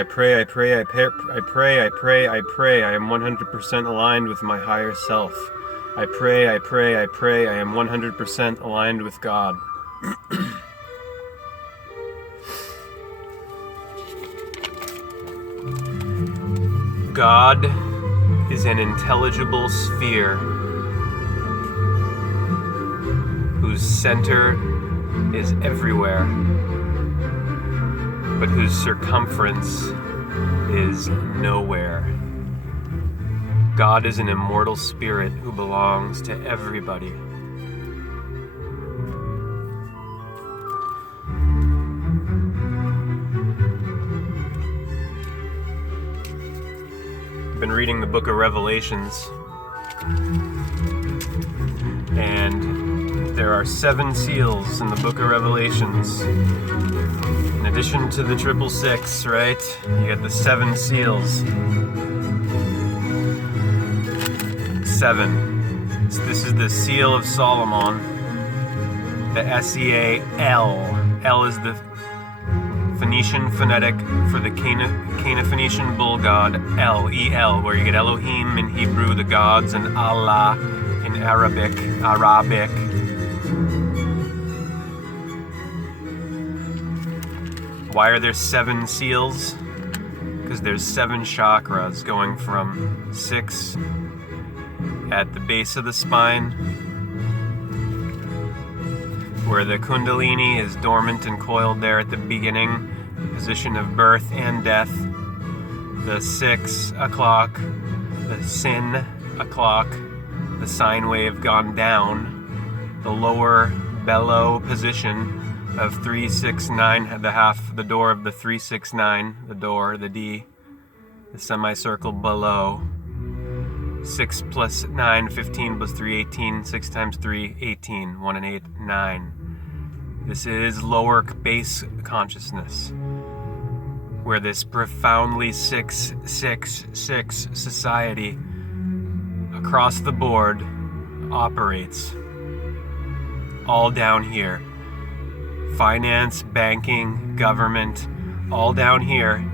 I pray, I pray, I pray, I pray, I pray, I pray. I am 100% aligned with my higher self. I pray, I pray, I pray. I am 100% aligned with God. God is an intelligible sphere whose center is everywhere, but whose circumference is nowhere. God is an immortal spirit who belongs to everybody. I've been reading the book of Revelations, and there are 7 seals in the book of Revelations. In addition to the 666, right? You get the 7 seals. 7. So this is the Seal of Solomon, the S-E-A-L. L is the Phoenician phonetic for the Cana-Phoenician bull god, El, where you get Elohim in Hebrew, the gods, and Allah in Arabic. Why are there 7 seals? Because there's 7 chakras going from 6 at the base of the spine, where the Kundalini is dormant and coiled there at the beginning, position of birth and death. The 6 o'clock, the sin o'clock, the sine wave gone down, the lower bellow position of 369, the half, the door of the 369, the door, the D, the semicircle below. 6 plus 9, 15 plus 3, 18. 6 times 3, 18. 1 and 8, 9. This is lower base consciousness, where this profoundly 666 society across the board operates. All down here. Finance, banking, government, all down here.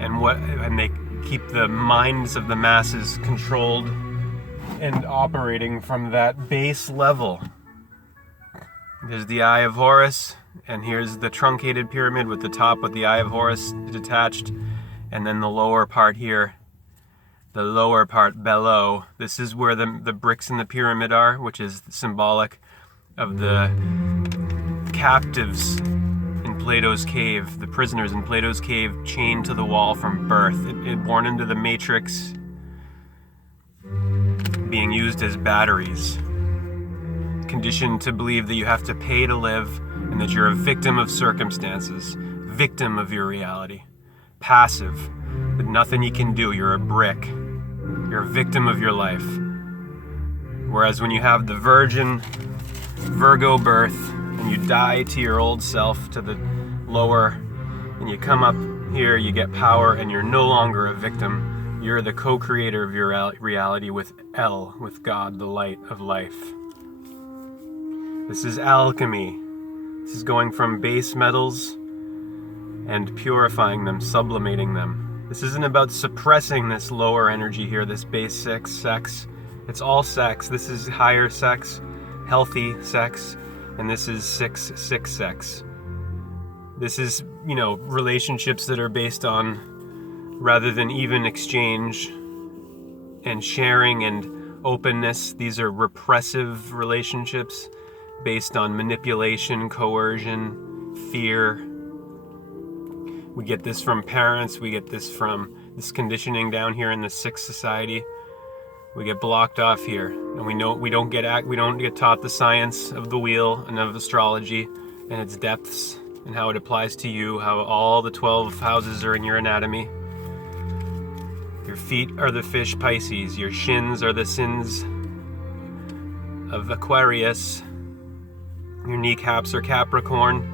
And they keep the minds of the masses controlled and operating from that base level. There's the Eye of Horus, and here's the truncated pyramid with the top with the Eye of Horus detached, and then the lower part here, the lower part below. This is where the bricks in the pyramid are, which is symbolic of the captives in Plato's cave, the prisoners in Plato's cave chained to the wall from birth, born into the matrix, being used as batteries, conditioned to believe that you have to pay to live and that you're a victim of circumstances, victim of your reality, passive, with nothing you can do. You're a brick. You're a victim of your life. Whereas when you have the virgin Virgo birth and you die to your old self, to the lower, and you come up here, you get power, and you're no longer a victim. You're the co-creator of your reality with El, with God, the light of life. This is alchemy. This is going from base metals and purifying them, sublimating them. This isn't about suppressing this lower energy here, this base 6 sex. It's all sex. This is higher sex, healthy sex, and this is 6 sex. This is, relationships that are based on, rather than even exchange and sharing and openness, these are repressive relationships based on manipulation, coercion, fear. We get this from parents, we get this from this conditioning down here in the 6 society. We get blocked off here, and we don't get taught the science of the wheel and of astrology and its depths and how it applies to you, how all the 12 houses are in your anatomy. Your feet are the fish Pisces, your shins are the sins of Aquarius, your kneecaps are Capricorn,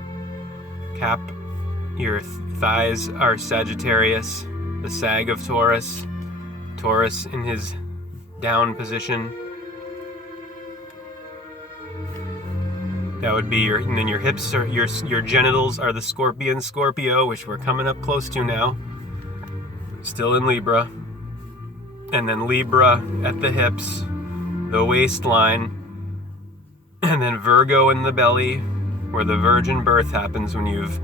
your thighs are Sagittarius, the sag of Taurus, Taurus in his down position. That would be and then your hips are, your genitals are the Scorpio, which we're coming up close to now. still in Libra, and then Libra at the hips, the waistline, and then Virgo in the belly, where the virgin birth happens when you've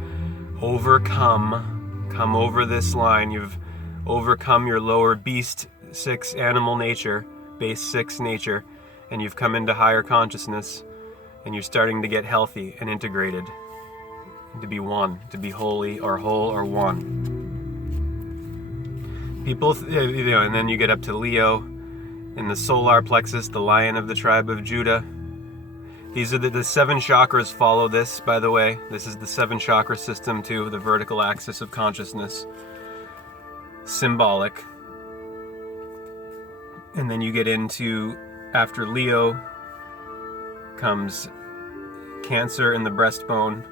come over this line, you've overcome your lower beast 6 animal nature, base 6 nature, and you've come into higher consciousness, and you're starting to get healthy and integrated, to be one, to be holy or whole or one. People, and then you get up to Leo in the solar plexus, the lion of the tribe of Judah. These are the 7 chakras follow this, by the way. This is the 7 chakra system too, the vertical axis of consciousness. Symbolic. And then you get into, after Leo comes Cancer in the breastbone,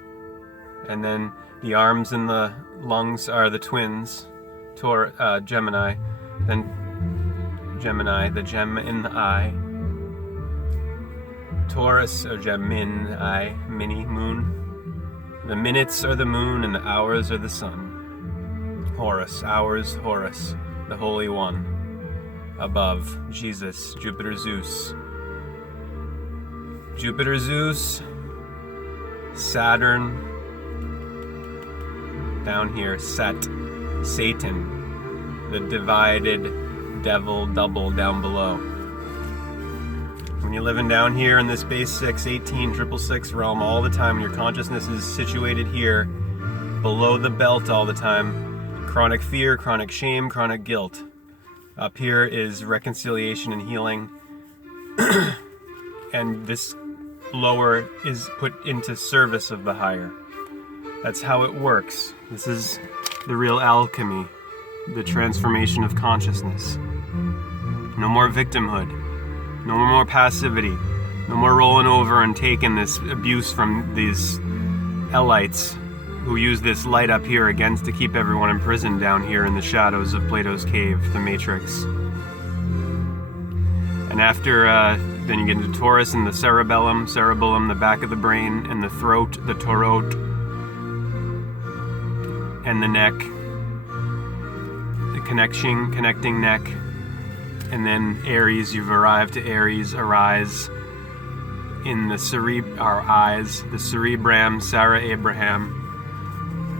and then the arms and the lungs are the twins, Gemini, then Gemini, the gem in the eye, Taurus or Gemini, mini moon. The minutes are the moon and the hours are the sun. Horus, hours, Horus, the Holy One. Above, Jesus, Jupiter, Zeus. Jupiter, Zeus, Saturn. Down here, Set, Satan, the divided devil double down below. When you're living down here in this base 6, 18, 666 realm all the time, and your consciousness is situated here, below the belt all the time, chronic fear, chronic shame, chronic guilt. Up here is reconciliation and healing, and this lower is put into service of the higher. That's how it works. This is the real alchemy, the transformation of consciousness. No more victimhood. No more passivity. No more rolling over and taking this abuse from these Elites who use this light up here against to keep everyone imprisoned down here in the shadows of Plato's cave, the Matrix. And after, then you get into Taurus and the cerebellum, the back of the brain, and the throat, the throat, and the neck, the connecting neck. And then Aries, you've arrived to Aries, arise in the our eyes, the cerebrum, Sarah Abraham,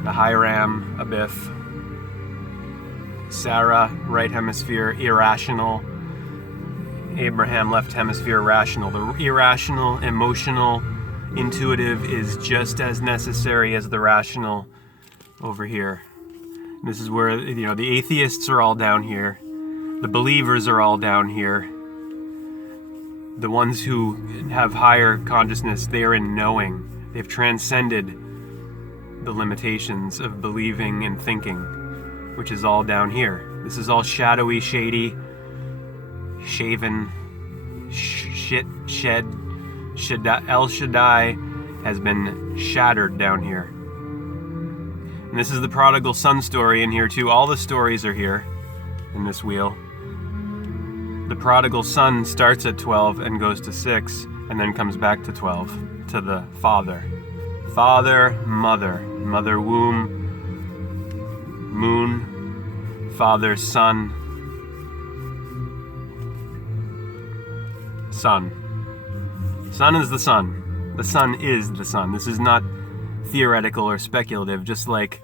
the Hiram, Abiff, Sarah, right hemisphere, irrational, Abraham, left hemisphere, rational. The irrational, emotional, intuitive is just as necessary as the rational over here. And this is where, the atheists are all down here. The believers are all down here. The ones who have higher consciousness, they are in knowing. They've transcended the limitations of believing and thinking, which is all down here. This is all shadowy, shady, shaven, El Shaddai has been shattered down here. And this is the prodigal son story in here too. All the stories are here in this wheel. The prodigal son starts at 12 and goes to 6 and then comes back to 12, to the father. Father, mother, mother womb, moon, father, son, sun. Sun is the sun. The sun is the sun. This is not theoretical or speculative, just like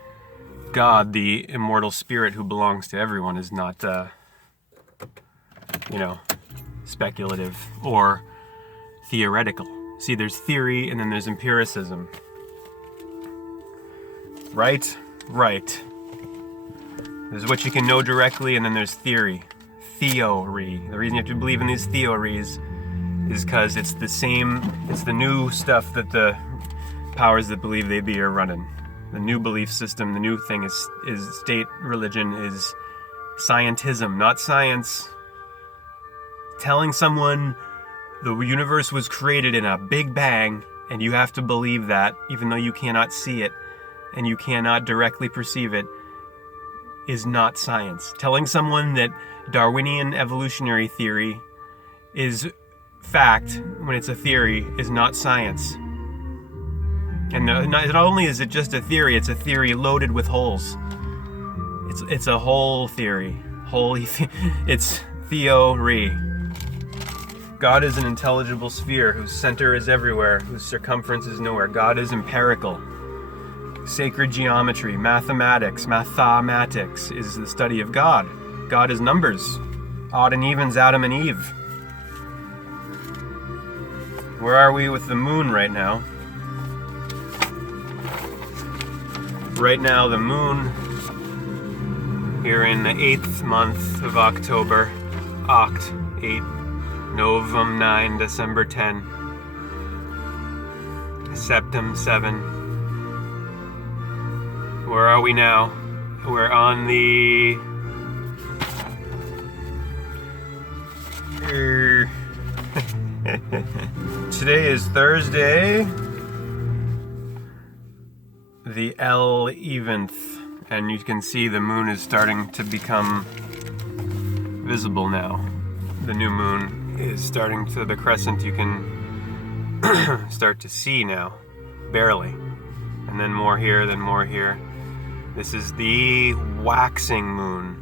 God, the immortal spirit who belongs to everyone, is not speculative or theoretical. See, there's theory and then there's empiricism. Right. There's what you can know directly, and then there's theory. Theory. The reason you have to believe in these theories is because it's the new stuff that the powers that believe they be are running. The new belief system, the new thing is state religion, is scientism, not science. Telling someone the universe was created in a big bang and you have to believe that, even though you cannot see it and you cannot directly perceive it, is not science. Telling someone that Darwinian evolutionary theory is fact when it's a theory is not science. And not only is it just a theory, it's a theory loaded with holes. It's a whole theory. It's theory. God is an intelligible sphere whose center is everywhere, whose circumference is nowhere. God is empirical. Sacred geometry, mathematics is the study of God. God is numbers. Odd and evens, Adam and Eve. Where are we with the moon right now? Right now, the moon, here in the 8th month of October, Oct 8, Novum 9, December 10, Septem 7. Where are we now? We're on the... Today is Thursday, the 11th, and you can see the moon is starting to become visible now. The new moon is starting to, the crescent you can start to see now, barely. And then more here, then more here. This is the waxing moon.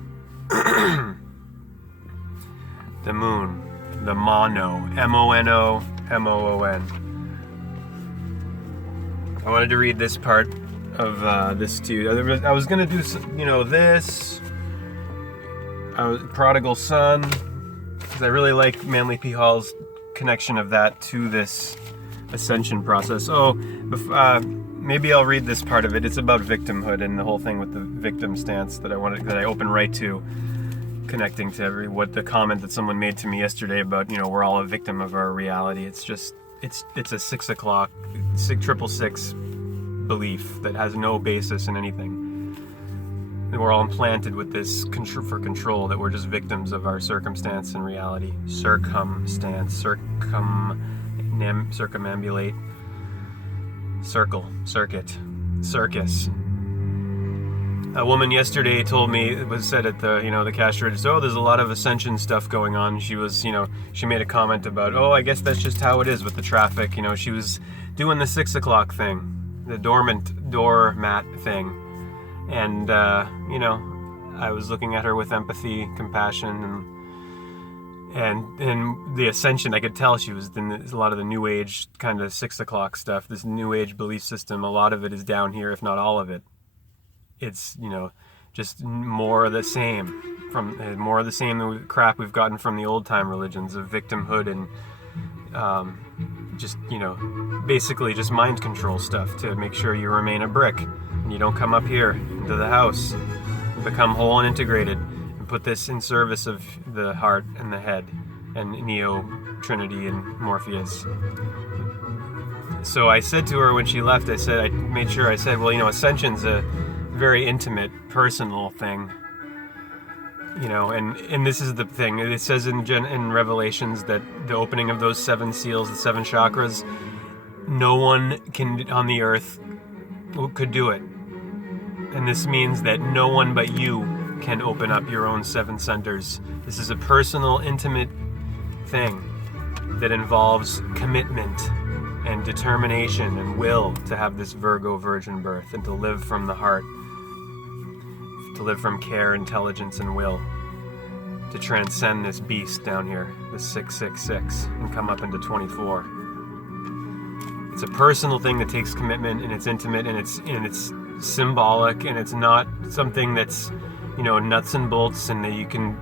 The moon. The mono. M-O-N-O, M-O-O-N. I wanted to read this part of this to you. I was going to do, this. Prodigal Son. Because I really like Manly P. Hall's connection of that to this ascension process. Maybe I'll read this part of it. It's about victimhood and the whole thing with the victim stance that I open right to, connecting to what the comment that someone made to me yesterday about, we're all a victim of our reality. It's just, it's a 6 o'clock, 666 belief that has no basis in anything. And we're all implanted with this for control, that we're just victims of our circumstance and reality. Circumambulate. Circuit, circus. A woman yesterday told me, it was said at the cash register, there's a lot of ascension stuff going on. She was, she made a comment about, I guess that's just how it is with the traffic. She was doing the 6 o'clock thing, the doormat thing. And, I was looking at her with empathy, compassion, and the ascension, I could tell she was in a lot of the new age kind of 6 o'clock stuff, this new age belief system. A lot of it is down here, if not all of it. It's, just more of the same, more of the same crap we've gotten from the old time religions of victimhood and basically just mind control stuff to make sure you remain a brick and you don't come up here into the house, become whole and integrated. Put this in service of the heart and the head and Neo, Trinity, and Morpheus. So I said to her when she left, I made sure I said, ascension's a very intimate, personal thing. And this is the thing. It says in Revelations that the opening of those 7 seals, the 7 chakras, no one on the earth could do it. And this means that no one but you can open up your own 7 centers. This is a personal, intimate thing that involves commitment and determination and will to have this Virgo virgin birth and to live from the heart, to live from care, intelligence, and will, to transcend this beast down here, this 666, and come up into 24. It's a personal thing that takes commitment, and it's intimate, and it's symbolic, and it's not something that's nuts and bolts, and that you can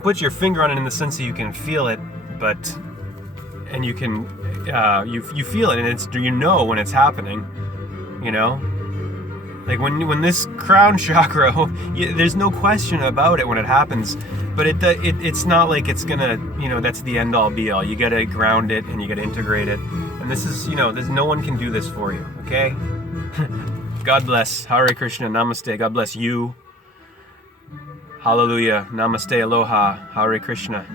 put your finger on it in the sense that you can feel it, and you can, you feel it, and it's, when it's happening, like when this crown chakra, there's no question about it when it happens, but it's not like it's gonna, that's the end all be all. You gotta ground it and you gotta integrate it, and this is, there's no one can do this for you, okay? God bless. Hare Krishna. Namaste. God bless you. Hallelujah. Namaste. Aloha. Hare Krishna.